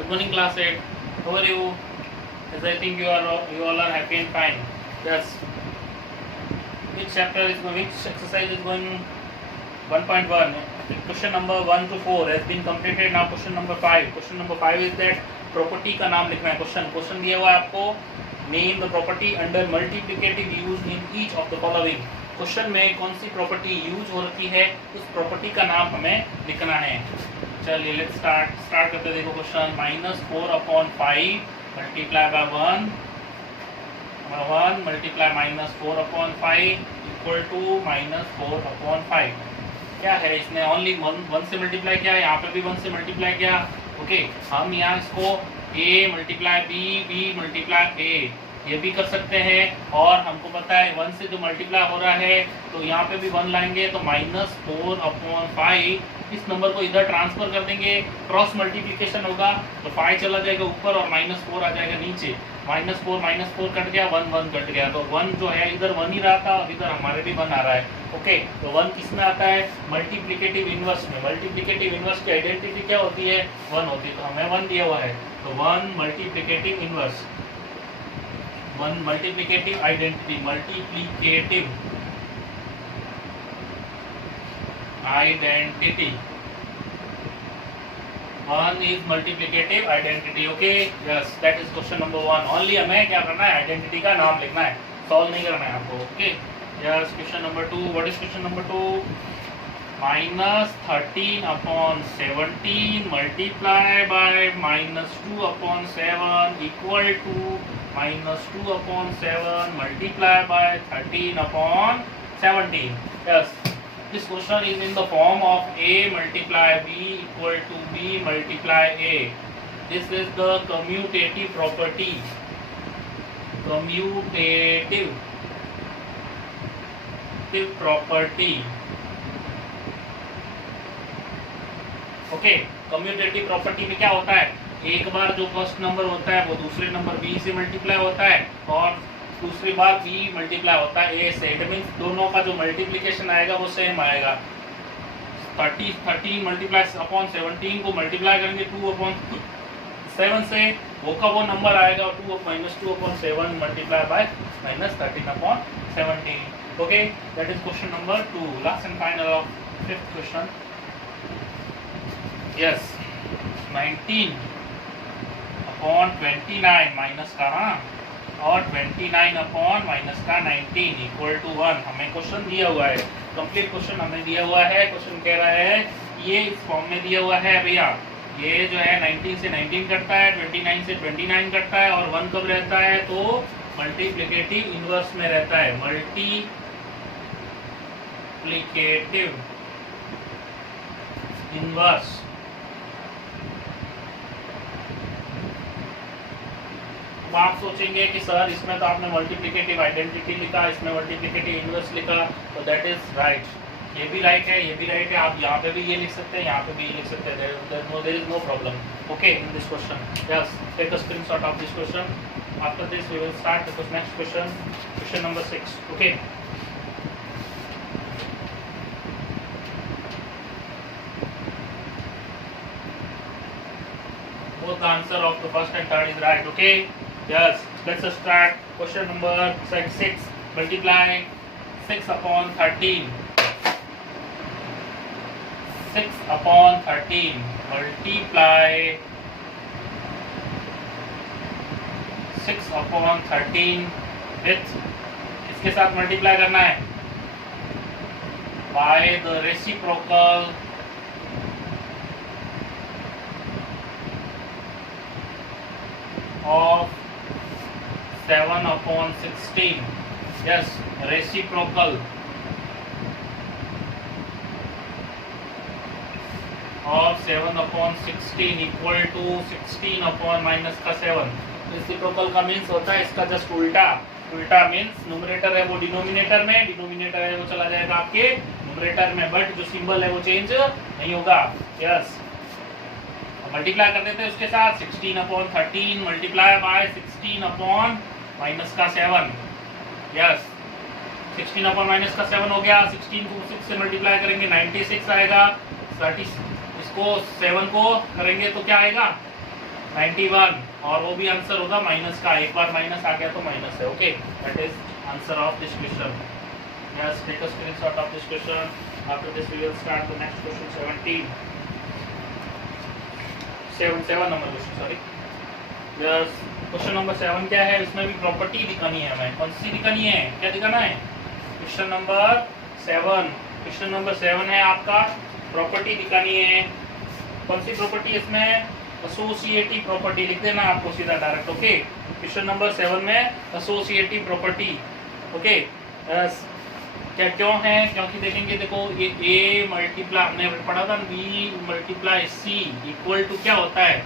Good morning, class 8. How are you? As I think you all are happy and fine. Yes. Which exercise is going 1.1? Question number 1 to 4 has been completed. Now question number 5. Question number 5 is that property का नाम लिखना है. Question दिया हुआ है आपको. Name the property under multiplicative use in each of the following. Question में कौन सी प्रॉपर्टी यूज हो रखी है, उस प्रॉपर्टी का नाम हमें लिखना है. चलिए लेट्स स्टार्ट करते. देखो question -4/5 multiply by 1 multiply -4/5 equal to -4/5. क्या है, इसने ओनली 1 से मल्टीप्लाई किया, यहाँ पे भी 1 से मल्टीप्लाई किया. ओके, हम यहाँ इसको a multiply b multiply a ये भी कर सकते हैं. और हमको पता है 1 से जो मल्टीप्लाई हो रहा है तो यहाँ पे भी 1 लाएंगे तो -4/5. इस नंबर को इधर ट्रांसफर कर देंगे, क्रॉस मल्टीप्लिकेशन होगा तो 5 चला जाएगा ऊपर और -4 आ जाएगा नीचे. -4 कट गया, 1 कट गया, तो 1 जो है इधर 1 ही रहा था और इधर हमारे भी 1 आ रहा है. ओके, तो 1 किस में आता है? मल्टीप्लिकेटिव इनवर्स में. मल्टीप्लिकेटिव इनवर्स की आइडेंटिटी क्या होती है? 1 होती है. तो हमें 1 दिया हुआ है तो 1 multiplicative inverse, 1 multiplicative identity, multiplicative identity, 1 is multiplicative identity. Okay, yes, that is question number 1. Only हमें क्या करना है? आइडेंटिटी का नाम लिखना है, सॉल्व नहीं करना है आपको. Okay, yes. Question number 2. What is question number 2? -13/17 multiply by -2/7 equal to -2/7 multiply by 13/17. Yes. This question is in the form of a multiply b equal to b multiply a. This is the commutative property. Commutative property. Okay, commutative property में क्या होता है? एक बार जो first number होता है वो दूसरे नंबर b से मल्टीप्लाई होता है और दूसरी बार b मल्टीप्लाई होता है a से. इट मींस दोनों का जो मल्टीप्लिकेशन आएगा वो सेम आएगा. 13 मल्टीप्लाई अपॉन 17 को मल्टीप्लाई करेंगे 2/7 से, वो का वो नंबर आएगा 2/7 multiply by -13/17. Okay, that is question number 2. Last and final of 5th question. Yes, 19/29 minus का, हाँ, और 29/-19 इक्वल टू 1. हमें क्वेश्चन दिया हुआ है, कंप्लीट क्वेश्चन हमें दिया हुआ है. क्वेश्चन कह रहा है ये इस फॉर्म में दिया हुआ है भैया. ये जो है 19 से 19 कटता है, 29 से 29 कटता है और 1 कब रहता है? तो मल्टीप्लिकेटिव इनवर्स में रहता है. Multiplicative inverse. तो आप सोचेंगे कि सर इसमें तो आपने मल्टीप्लिकेटिव आइडेंटिटी लिखा, इसमें मल्टीप्लिकेटिव इनवर्स लिखा, तो दैट इज राइट. ये भी राइट है, ये भी राइट है. आप यहाँ पे भी ये लिख सकते हैं, यहाँ पे भी ये लिख सकते हैं. There is no problem. Okay, in this question. Yes, take a screenshot of this question. After this we will start with next question, question number 6. Okay, both the answer of the first and third is right. Okay, yes, let's start question number 6. Multiply 6/13. 6/13 multiply 6/13 with, इसके साथ multiply करना है by the reciprocal of 7/16. Yes, reciprocal of 7/16 equal to 16/-7. Reciprocal का means होता है इसका just उल्टा. उल्टा मीन्स न्यूमरेटर है वो डिनोमिनेटर में, डिनोमिनेटर है वो चला जाएगा आपके न्यूमरेटर में, बट जो सिंबल है वो चेंज नहीं होगा. यस, मल्टीप्लाई कर देते हैं उसके साथ. 16/13 मल्टीप्लाई बाय 16/-7. यस, 16/-7 हो गया. 16 को 6 से मल्टीप्लाई करेंगे 96 आएगा. 30 इसको 7 को करेंगे तो क्या आएगा? 91 और वो भी आंसर होगा माइनस का, एक बार माइनस आ गया तो माइनस है। Okay, that is answer of this question. Yes, take a screenshot of this question. After this we will start the next question 7 number question, sorry. Yes, question number 7 क्या है, इसमें भी property दिखानी है हमें। कौन सी दिखानी है, क्या दिखाना है? क्वेश्चन नंबर 7, क्वेश्चन नंबर 7 है आपका, प्रॉपर्टी दिखानी है। कौन सी प्रॉपर्टी इसमें? एसोसिएटिव प्रॉपर्टी लिख देना आपको सीधा डायरेक्ट। ओके, क्वेश्चन नंबर 7 में एसोसिएटिव प्रॉपर्टी। ओके, क्या क्यों है? क्योंकि देखेंगे, देखो ये ए मल्टीप्लाई, हमने पढ़ा था B multiply C equal to क्या होता है,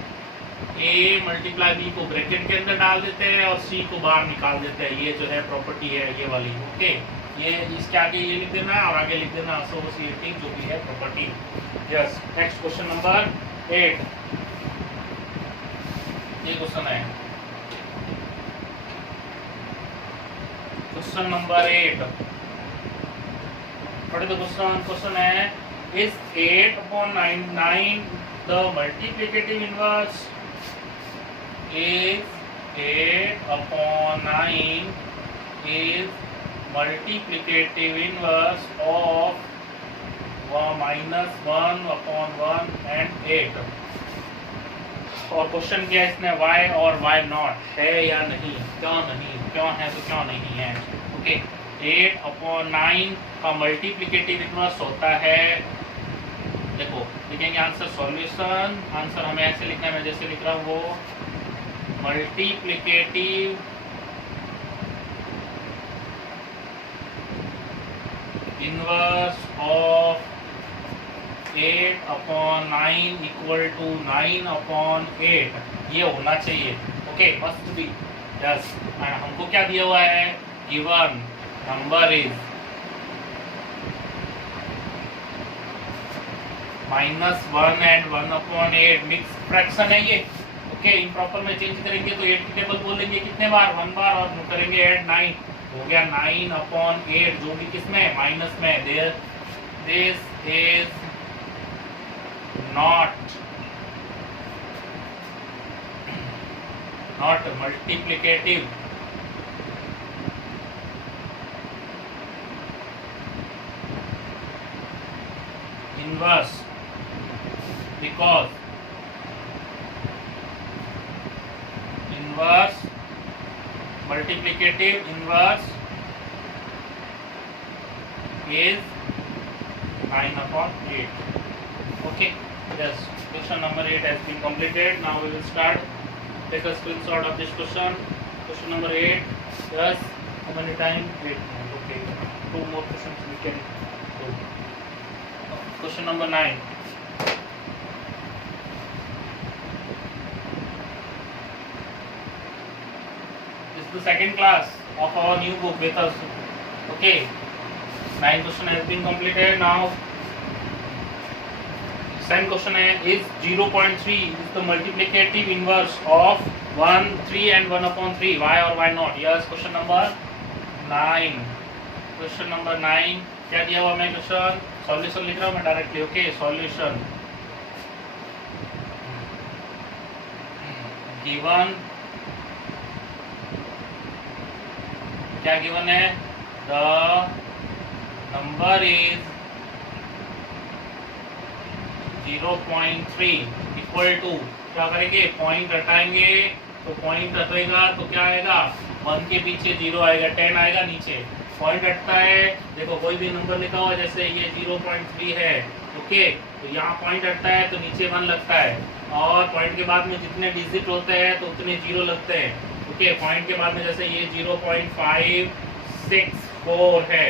ए मल्टीप्लाई बी को ब्रैकेट के अंदर डाल देते हैं और सी को बाहर निकाल देते हैं। ये जो है प्रॉपर्टी है ये वाली। ओके, ये इसके आगे ये लिख देना है और आगे लिख देना एसोसिएटिव जो भी है property. Yes, next question number 8, ये क्वेश्चन है, क्वेश्चन नंबर 8। पढ़े तो क्वेश्चन है, is 8/9 the multiplicative inverse? is 8/9 is multiplicative inverse of -1/1 and 8। और क्वेश्चन किया इसने y और y नॉट है या नहीं, क्यों नहीं, क्यों है तो क्यों नहीं है। ओके, 8/9 का मल्टीप्लिकेटिव इनवर्स होता है, देखो लिखेंगे आंसर सॉल्यूशन। आंसर हमें ऐसे लिखना है, मैं जैसे लिख रहा हूँ वो, multiplicative inverse of 8/9 equal to 9/8, ये होना चाहिए। Okay, must be. यस, हमको क्या दिया हुआ है, given number is -1 and 1/8, mix fraction है ये। ओके, इम्प्रॉपर में चेंज करेंगे तो 8 की टेबल बोलेंगे कितने बार, 1 बार, और करेंगे ऐड 9, हो गया 9/8, जो भी किसमें, माइनस में। This is not multiplicative inverse because inverse multiplicative inverse is 9/8. Okay, yes, question number 8 has been completed. Now we will start. Take a screenshot of this question. Question number 8. Yes, how many time? 8. Okay, 2 more questions we can do. Question number 9. This is the second class of our new book with us. Okay, 9 question has been completed. Now, second question is 0.3 is the multiplicative inverse of 1, 3 and 1/3. Why or why not? Yes, question number 9. Question number 9 क्या दिया हुआ मैं question, solution लिख रहा हूँ मैं directly. Okay, solution given, क्या given है, the number is 0.3 equal to, क्या करेंगे, पॉइंट हटाएंगे, तो पॉइंट हटेगा तो क्या आएगा, 1 के पीछे 0 आएगा, 10 आएगा नीचे, पॉइंट हटता है, देखो कोई भी नंबर लिखा हुआ जैसे ये 0.3 है। ओके, तो यहाँ पॉइंट हटता है तो नीचे 1 लगता है, और पॉइंट के बाद में जितने डिजिट होते हैं तो उतने 0 लगते हैं। ओके, पॉइंट के बाद में जैसे ये 0.564 है,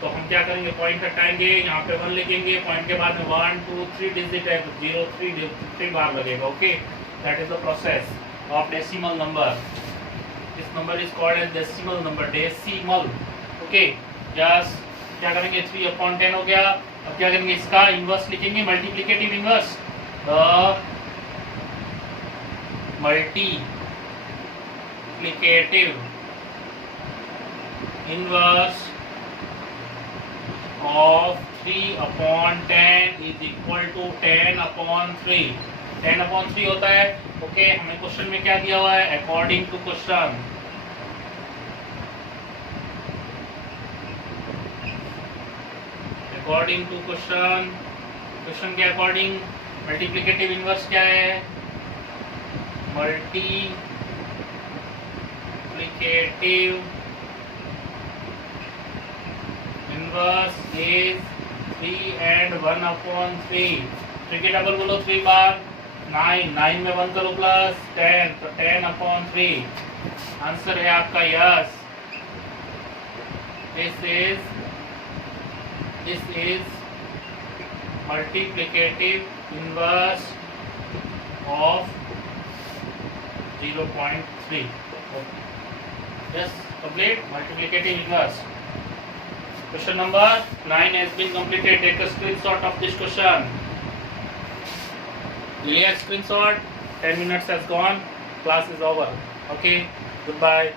तो हम क्या करेंगे, पॉइंट हटाएंगे, यहाँ पे 1 लिखेंगे, पॉइंट के बाद में 1 2 3 डिजिट है तो 0 3 बार लगेगा। Okay, that is the process of decimal number. This number is called as decimal number, decimal. Okay, just क्या करेंगे, 3/10 हो गया। अब क्या करेंगे, इसका इनवर्स लिखेंगे, multiplicative inverse, the multiplicative inverse of 3/10 is equal to 10/3. 10/3 होता है। ओके, हमें क्वेश्चन में क्या दिया हुआ है? According to question, according to question, question के अकॉर्डिंग मल्टीप्लिकेटिव इनवर्स क्या है? Multiplicative inverse is 3 and 1/3। 3 के डबल बोलो 3 बार, 9, 9 में 1 करो प्लस 10, तो 10/3। आंसर है आपका yes. This is multiplicative inverse of 0.3। Yes, complete multiplicative inverse. Question number 9 has been completed. Take a screenshot of this question. Clear screenshot. 10 minutes has gone. Class is over. Okay. Goodbye.